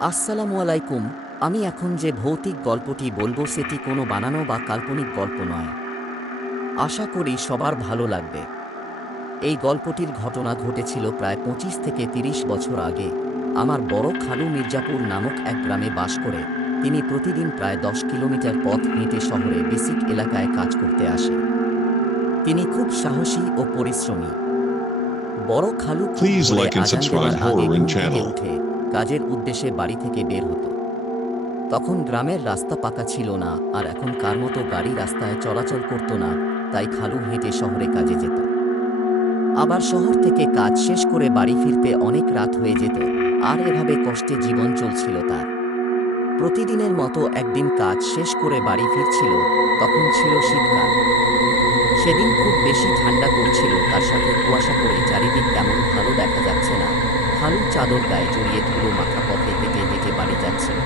আসসালামু আলাইকুম আমি এখন যে ভৌতিক গল্পটি বলব সেটি কোনো বানানো বা কাল্পনিক গল্প নয়। আশা করি সবার ভালো লাগবে। এই গল্পটির ঘটনা ঘটেছিল প্রায় পঁচিশ থেকে তিরিশ বছর আগে। আমার বড় খালু মির্জাপুর নামক এক গ্রামে বাস করে। তিনি প্রতিদিন প্রায় দশ কিলোমিটার পথ হেঁটে শহরে বেসিক এলাকায় কাজ করতে আসে। তিনি খুব সাহসী ও পরিশ্রমী। বড় খালু খুব Please ভোরে like and আজান কাজের উদ্দেশ্যে বাড়ি থেকে বের হতো। তখন গ্রামের রাস্তা পাকা ছিল না, আর এখন কার মতো গাড়ি রাস্তায় চলাচল করতো না, তাই খালু হেঁটে শহরে কাজে যেত। আবার শহর থেকে কাজ শেষ করে বাড়ি ফিরতে অনেক রাত হয়ে যেত, আর এভাবে কষ্টে জীবন চলছিল তার। প্রতিদিনের মতো একদিন কাজ শেষ করে বাড়ি ফিরছিল, তখন ছিল শীতকাল। সেদিন খুব বেশি ঠান্ডা করছিল তার সাথে কুয়াশা করে চারিদিক তেমন ভালো দেখা যাচ্ছে না। খালু চাদর গায়ে জড়িয়ে ধুলো মাথা পথে হেঁটে হেঁটে বাড়ি যাচ্ছিল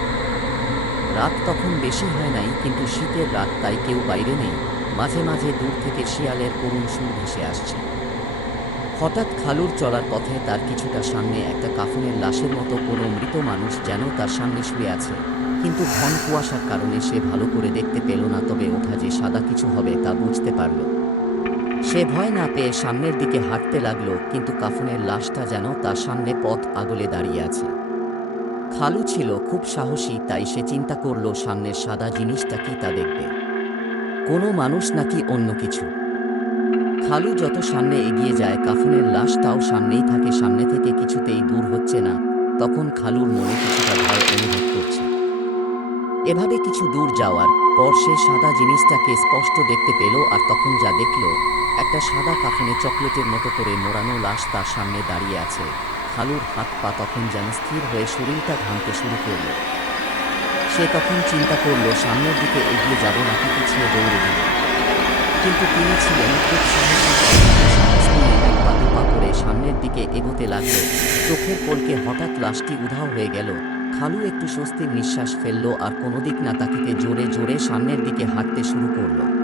রাত তখন বেশি হয় নাই, কিন্তু শীতের রাত তাই কেউ বাইরে নেই। মাঝে মাঝে দূর থেকে শিয়ালের করুণ সুর ভেসে আসছে। হঠাৎ খালুর চলার পথে তার কিছুটা সামনে একটা কাফনের লাশের মতো কোনো মৃত মানুষ যেন তার সামনে শুয়ে আছে। কিন্তু ঘন কুয়াশার কারণে সে ভালো করে দেখতে পেল না, তবে ওঠা যে সাদা কিছু হবে তা বুঝতে পারল। সে ভয় না পেয়ে সামনের দিকে হাঁটতে লাগল, কিন্তু কাফনের লাশটা যেন তার সামনে পথ আগলে দাঁড়িয়ে আছে। খালু ছিল, খুব সাহসী, তাই সে চিন্তা করল সামনের সাদা জিনিসটা কি তা দেখবে। কোনো মানুষ নাকি অন্য কিছু। খালু যত সামনে এগিয়ে যায়, কাফনের লাশটাও সামনেই থাকে, সামনে থেকে কিছুতেই দূর হচ্ছে না। তখন খালুর মনে কিছুটা ভয় অনুভব করছে। এভাবে কিছু দূর যাওয়ার পর সে সাদা জিনিসটাকে স্পষ্ট দেখতে পেল আর তখন যা দেখল একটা সাদা কাফনে চকলেটের মতো করে মোড়ানো লাশ তার সামনে দাঁড়িয়ে আছে। খালুর হাত পা তখন যেন স্থির হয়ে শরীরটা ঘামতে শুরু করল। সে তখন চিন্তা করল, সামনের দিকে এগিয়ে যাব নাকি পিছিয়ে দৌড়ে দিল কিন্তু তিনি ছিলেন খুব সাহসী করে সামনের দিকে এগোতে লাগল। চোখের পলকে হঠাৎ লাশটি উধাও হয়ে গেল। খালু একটু স্বস্তির নিঃশ্বাস ফেলল আর কোনো দিক না তাকিতে জোরে জোরে সামনের দিকে হাঁটতে শুরু করল।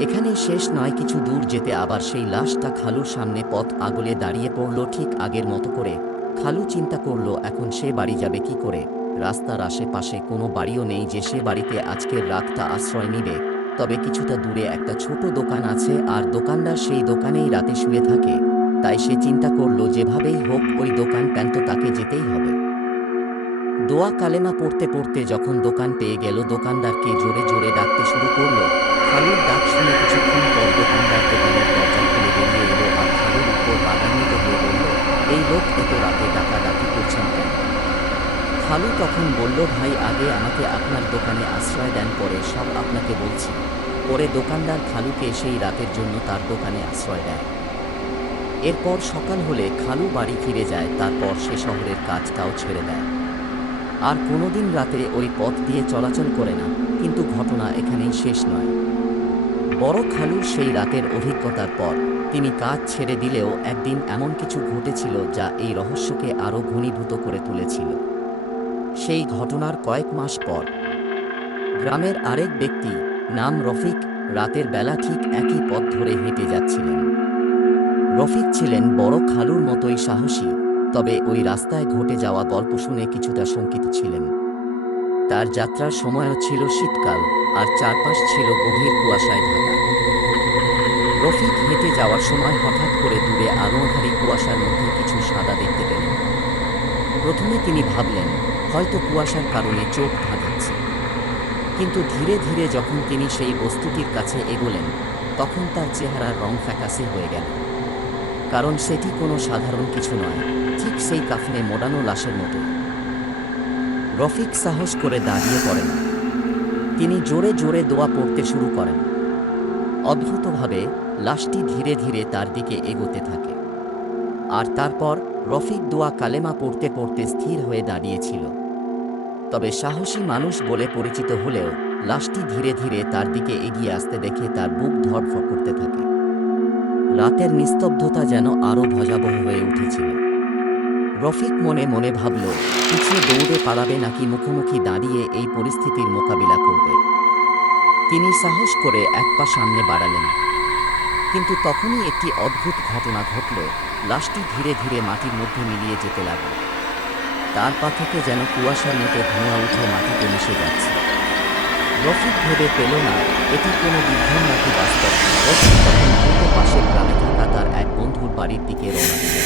এখানেই শেষ নয়, কিছু দূর যেতে আবার সেই লাশটা খালুর সামনে পথ আগলে দাঁড়িয়ে পড়ল ঠিক আগের মতো করে। খালু চিন্তা করল, এখন সে বাড়ি যাবে কি করে? রাস্তার আশেপাশে কোনো বাড়িও নেই যে সে বাড়িতে আজকের রাতটা আশ্রয় নিবে। তবে কিছুটা দূরে একটা ছোট দোকান আছে আর দোকানদার সেই দোকানেই রাতে শুয়ে থাকে। তাই সে চিন্তা করল, যেভাবেই হোক ওই দোকান প্যান্ত তাকে যেতেই হবে। দোয়া কালেমা পড়তে পড়তে যখন দোকান পেয়ে গেল, দোকানদারকে জোরে জোরে ডাকতে শুরু করল। খালুর ডাক শুনে কিছুক্ষণ পর দোকানদার দোকানের দরজা খুলে বেরিয়ে এলো আর খালুর উপর রাগান্বিত হয়ে বলল, এই লোক এত রাতে ডাকাডাকি করছেন কেন? খালু তখন বলল, ভাই, আগে আমাকে আপনার দোকানে আশ্রয় দেন, পরে সব আপনাকে বলছি। পরে দোকানদার খালুকে সেই রাতের জন্য তার দোকানে আশ্রয় দেয়। এরপর সকাল হলে খালু বাড়ি ফিরে যায়, তারপর সে শহরের কাজটাও ছেড়ে দেয়। আর কোনোদিন রাতে ওই পথ দিয়ে চলাচল করে না, কিন্তু ঘটনা এখানেই শেষ নয়। বড় খালুর সেই রাতের অভিজ্ঞতার পর তিনি কাজ ছেড়ে দিলেও একদিন এমন কিছু ঘটেছিল যা এই রহস্যকে আরও ঘনীভূত করে তুলেছিল। সেই ঘটনার কয়েক মাস পর, গ্রামের আরেক ব্যক্তি নাম রফিক রাতের বেলা ঠিক একই পথ ধরে হেঁটে যাচ্ছিলেন। রফিক ছিলেন বড় খালুর মতোই সাহসী তবে ওই রাস্তায় ঘটে যাওয়া গল্প শুনে কিছুটা শঙ্কিত ছিলেন। তার যাত্রার সময়ও ছিল শীতকাল, আর চারপাশ ছিল গভীর কুয়াশায় ঢাকা। রফিক হেঁটে যাওয়ার সময় হঠাৎ করে দূরে আলোহারি কুয়াশার মধ্যে কিছু সাদা দেখতে পেলেন। প্রথমে তিনি ভাবলেন, হয়তো কুয়াশার কারণে চোখ ধাঁধাচ্ছে। কিন্তু ধীরে ধীরে যখন তিনি সেই বস্তুটির কাছে এগোলেন, তখন তার চেহারার রং ফ্যাকাসে হয়ে গেল। কারণ সেটি কোনো সাধারণ কিছু নয়, ঠিক সেই কাফনে মোড়ানো লাশের মতো। রফিক সাহস করে দাঁড়িয়ে পড়েন। তিনি জোরে জোরে দোয়া পড়তে শুরু করেন। অদ্ভুতভাবে লাশটি ধীরে ধীরে তার দিকে এগোতে থাকে। আর তারপর রফিক দোয়া কালেমা পড়তে পড়তে স্থির হয়ে দাঁড়িয়েছিল। তবে সাহসী মানুষ বলে পরিচিত হলেও লাশটি ধীরে ধীরে তার দিকে এগিয়ে আসতে দেখে তার বুক ধড়ফড় করতে থাকে। রাতের নিস্তব্ধতা যেন আরও ভয়াবহ হয়ে উঠেছিল। রফিক মনে মনে ভাবল, পিছিয়ে দৌড়ে পালাবে নাকি মুখোমুখি দাঁড়িয়ে এই পরিস্থিতির মোকাবিলা করবে। তিনি সাহস করে এক পা সামনে বাড়ালেন। কিন্তু তখনই একটি অদ্ভুত ঘটনা ঘটল, লাশটি ধীরে ধীরে মাটির মধ্যে মিলিয়ে যেতে লাগল। তার পা থেকে যেন কুয়াশার মতো ধোঁয়া উঠে মাটিতে মিশে যাচ্ছে। রফিক ভেবে পেল না, এটি কোনো বিভ্রম নাকি বাস্তব রফিক তখন দ্রুত পাশের গ্রামে থাকা তার এক বন্ধুর বাড়ির দিকে রওনা দিল।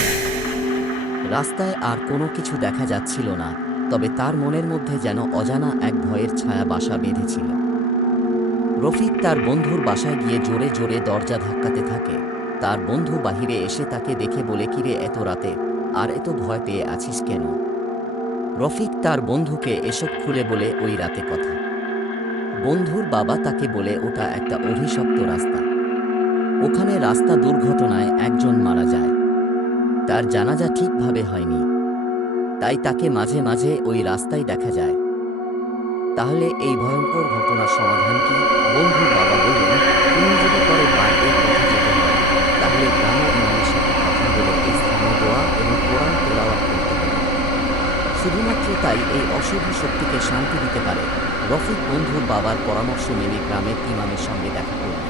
রাস্তায় আর কোনো কিছু দেখা যাচ্ছিল না, তবে তার মনের মধ্যে যেন অজানা এক ভয়ের ছায়া বাসা বেঁধেছিল। রফিক তার বন্ধুর বাসায় গিয়ে জোরে জোরে দরজা ধাক্কাতে থাকে। তার বন্ধু বাহিরে এসে তাকে দেখে বলে, কিরে, এত রাতে আর এত ভয় পেয়ে আছিস কেন? রফিক তার বন্ধুকে এসব খুলে বলে, ওই রাতে কথা। বন্ধুর বাবা তাকে বলে ওটা একটা অভিশপ্ত রাস্তা। ওখানে রাস্তা দুর্ঘটনায় একজন মারা যায়। তার জানাজা ঠিকভাবে হয়নি। তাই তাকে মাঝে মাঝে ওই রাস্তায় দেখা যায়। তাহলে এই ভয়ঙ্কর ঘটনার সমাধান কি? বন্ধুর বাবা বললেন, তুমি যদি পরে এই পথে যেতে হয় তাহলে গ্রাম ইমামের সাথে কথা বলে এই স্থানে দোয়া এবং কোরআন তেলাওয়াত করতে হবে। শুধুমাত্র তাই এই অশুভ শক্তিকে শান্তি দিতে পারে। রফিক বন্ধুর বাবার পরামর্শ মেনে গ্রামের ইমামের সঙ্গে দেখা করলেন।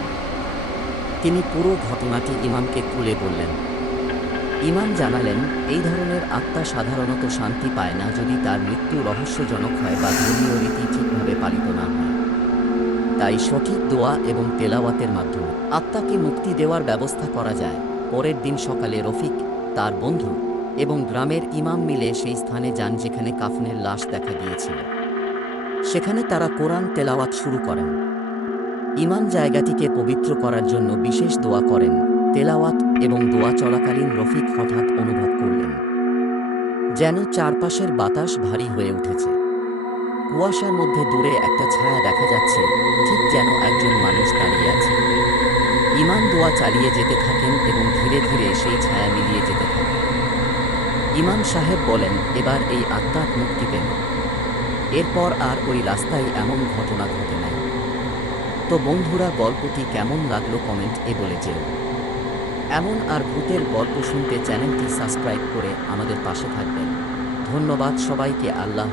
তিনি পুরো ঘটনাটি ইমামকে খুলে বললেন। ইমাম জানালেন, এই ধরনের আত্মা সাধারণত শান্তি পায় না যদি তার মৃত্যু রহস্যজনক হয় বা ধর্মীয় রীতি ঠিকভাবে পালিত না হয়। তাই সঠিক দোয়া এবং তেলাওয়াতের মাধ্যমে আত্মাকে মুক্তি দেওয়ার ব্যবস্থা করা যায়। পরের দিন সকালে রফিক, তার বন্ধু এবং গ্রামের ইমাম মিলে সেই স্থানে যান যেখানে কাফনের লাশ দেখা গিয়েছিল। সেখানে তারা কোরআন তেলাওয়াত শুরু করেন। ইমাম জায়গাটিকে পবিত্র করার জন্য বিশেষ দোয়া করেন, তেলাওয়াত এবং দোয়া চলাকালীন রফিক হঠাৎ অনুভব করলেন, যেন চারপাশের বাতাস ভারী হয়ে উঠেছে। কুয়াশার মধ্যে দূরে একটা ছায়া দেখা যাচ্ছে, ঠিক যেন একজন মানুষ দাঁড়িয়ে আছে। ইমাম দোয়া চালিয়ে যেতে থাকেন এবং ধীরে ধীরে সেই ছায়া মিলিয়ে যেতে থাকে। ইমাম সাহেব বলেন, এবার এই আত্মার মুক্তি পেল। এরপর আর ওই রাস্তায় এমন ঘটনা ঘটে নাই। তো বন্ধুরা, গল্পটি কেমন লাগল কমেন্ট এ বলে যেও। এমন আর ভূতের গল্প শুনতে চ্যানেলটি সাবস্ক্রাইব করে আমাদের পাশে থাকবেন। ধন্যবাদ সবাইকে, আল্লাহ